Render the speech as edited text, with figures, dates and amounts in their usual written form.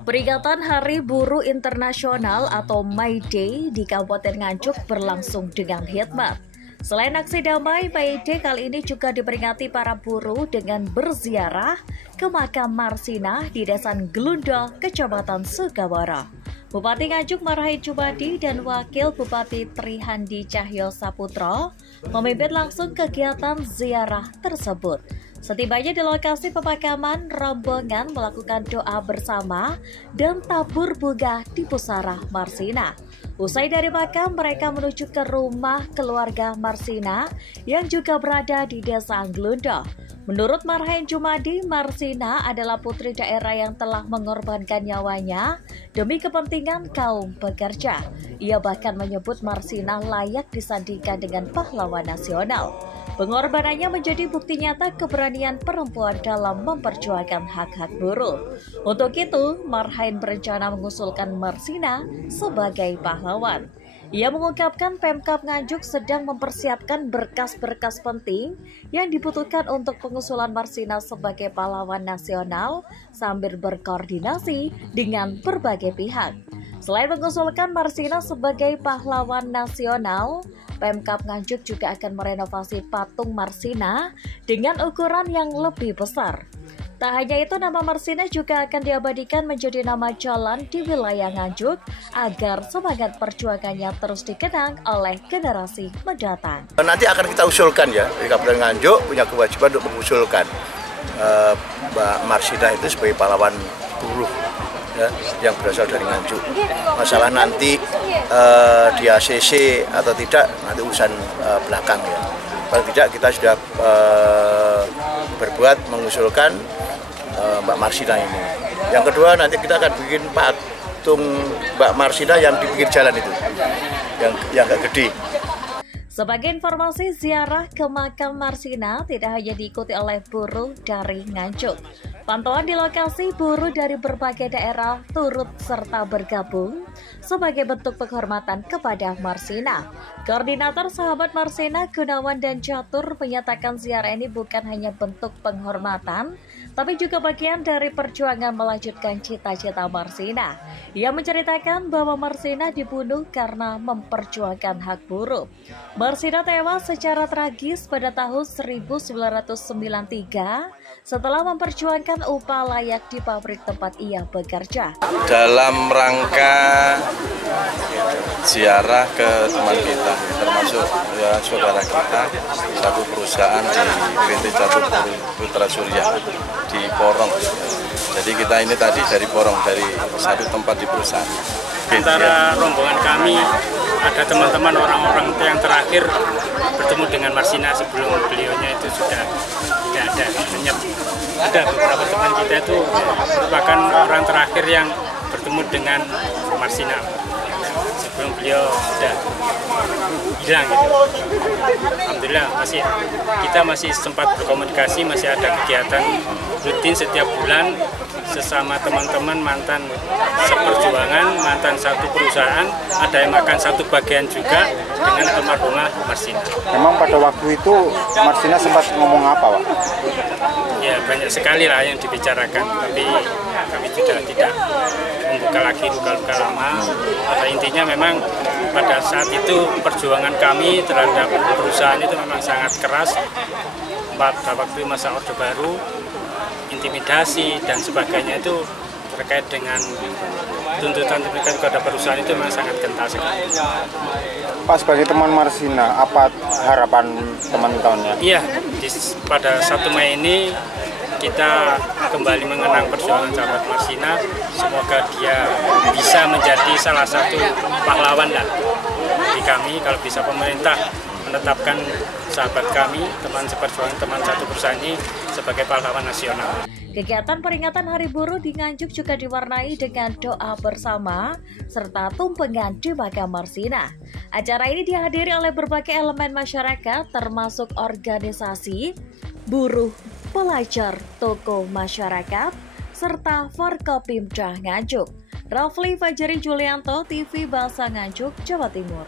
Peringatan Hari Buruh Internasional atau May Day di Kabupaten Nganjuk berlangsung dengan hikmat. Selain aksi damai, May Day kali ini juga diperingati para buruh dengan berziarah ke makam Marsinah di Desa Glunda, Kecamatan Sugawara. Bupati Nganjuk Marhain Jumadi dan Wakil Bupati Trihandi Cahyo Saputra memimpin langsung kegiatan ziarah tersebut. Setibanya di lokasi pemakaman, rombongan melakukan doa bersama dan tabur bunga di pusara Marsinah. Usai dari makam, mereka menuju ke rumah keluarga Marsinah yang juga berada di Desa Glunda. Menurut Marhain Jumadi, Marsinah adalah putri daerah yang telah mengorbankan nyawanya demi kepentingan kaum pekerja. Ia bahkan menyebut Marsinah layak disandingkan dengan pahlawan nasional. Pengorbanannya menjadi bukti nyata keberanian perempuan dalam memperjuangkan hak-hak buruh. Untuk itu, Marhain berencana mengusulkan Marsinah sebagai pahlawan. Ia mengungkapkan Pemkab Nganjuk sedang mempersiapkan berkas-berkas penting yang dibutuhkan untuk pengusulan Marsinah sebagai pahlawan nasional sambil berkoordinasi dengan berbagai pihak. Selain mengusulkan Marsinah sebagai pahlawan nasional, Pemkab Nganjuk juga akan merenovasi patung Marsinah dengan ukuran yang lebih besar. Tak hanya itu, nama Marsinah juga akan diabadikan menjadi nama jalan di wilayah Nganjuk agar semangat perjuangannya terus dikenang oleh generasi mendatang. Nanti akan kita usulkan ya, di Kabupaten Nganjuk punya kewajiban untuk mengusulkan Mbak Marsinah itu sebagai pahlawan buruh ya, yang berasal dari Nganjuk. Masalah nanti di ACC atau tidak nanti urusan belakang ya. Paling tidak kita sudah berbuat mengusulkan Mbak Marsinah ini. Yang kedua, nanti kita akan bikin patung Mbak Marsinah yang di pinggir jalan itu, yang agak gede. Sebagai informasi, ziarah ke makam Marsinah tidak hanya diikuti oleh buruh dari Nganjuk. Pantauan di lokasi, buruh dari berbagai daerah turut serta bergabung sebagai bentuk penghormatan kepada Marsinah. Koordinator Sahabat Marsinah Gunawan dan Catur menyatakan ziarah ini bukan hanya bentuk penghormatan, tapi juga bagian dari perjuangan melanjutkan cita-cita Marsinah. Ia menceritakan bahwa Marsinah dibunuh karena memperjuangkan hak buruh. Marsinah tewas secara tragis pada tahun 1993 setelah memperjuangkan upah layak di pabrik tempat ia bekerja. Dalam rangka ziarah ke teman kita, termasuk ya, saudara kita, satu perusahaan di PT Catur Putra Surya di Porong. Jadi kita ini tadi dari Porong, dari satu tempat di perusahaan. Antara rombongan kami ada teman-teman orang-orang yang terakhir bertemu dengan Marsinah sebelum beliaunya itu sudah tidak ada, lenyap. Ada beberapa teman kita itu merupakan orang terakhir yang bertemu dengan Marsinah sebelum beliau sudah hilang gitu. Alhamdulillah kita masih sempat berkomunikasi, masih ada kegiatan rutin setiap bulan sesama teman-teman mantan seperjuangan, mantan satu perusahaan, ada yang makan satu bagian juga dengan almarhumah Marsinah. Memang pada waktu itu Marsinah sempat ngomong apa, Pak? Ya banyak sekali lah yang dibicarakan, tapi kami tidak membuka lagi luka-luka lama. Pada intinya memang pada saat itu perjuangan kami terhadap perusahaan itu memang sangat keras. Pada waktu masa Orde Baru, intimidasi dan sebagainya itu terkait dengan tuntutan kepada perusahaan itu memang sangat kental sekali. Pak, sebagai teman Marsinah, apa harapan teman-temannya? Iya, pada 1 Mei ini kita kembali mengenang perjuangan sahabat Marsinah. Semoga dia bisa menjadi salah satu pahlawan lah di kami. Kalau bisa pemerintah menetapkan sahabat kami, teman seperjuangan, teman satu perusahaan ini sebagai pahlawan nasional. Kegiatan peringatan Hari Buruh di Nganjuk juga diwarnai dengan doa bersama serta tumpengan di makam Marsinah. Acara ini dihadiri oleh berbagai elemen masyarakat termasuk organisasi, buruh, pelajar, tokoh masyarakat, serta Forkopimda Nganjuk. Rafli Fajri Julianto, TV Bahasa Nganjuk, Jawa Timur.